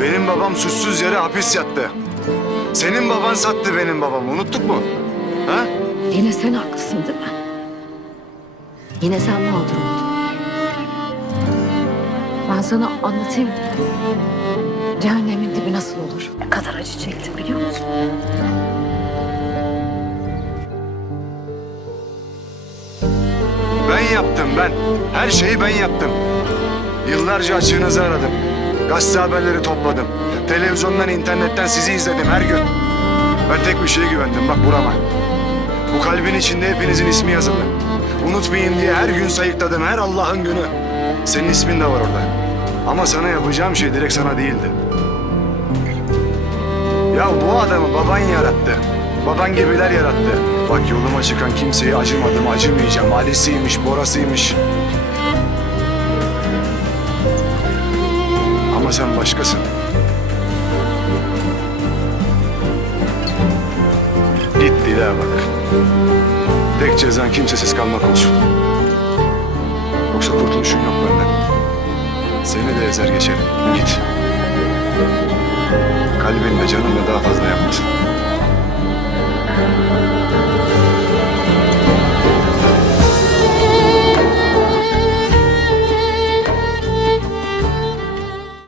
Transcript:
Benim babam suçsuz yere hapis yattı. Senin baban sattı benim babamı. Unuttuk mu? Ha? Yine sen haklısın değil mi? Yine sen mağdur oldun. Ben sana anlatayım. Cehennemin dibi nasıl olur? Ne kadar acı çektim biliyor musun? Ben yaptım ben. Her şeyi ben yaptım. Yıllarca açığınızı aradım. Gazete haberleri topladım. Televizyondan, internetten sizi izledim her gün. Ben tek bir şeye güvendim bak burama. Bu kalbin içinde hepinizin ismi yazılı. Unutmayın diye her gün sayıkladım her Allah'ın günü. Senin ismin de var orada. Ama sana yapacağım şey direkt sana değildi. Ya bu adamı baban yarattı. Baban gibiler yarattı. Bak yoluma çıkan kimseye acımadım, acımayacağım. Ali'siymiş, Bora'sıymış. Sen başkasın. Git dile bak. Tek cezan kimsesiz kalmak olsun. Yoksa kurtuluşun yok benden. Seni de ezer geçerim. Git. Kalbinle canınla daha fazla yapmasın.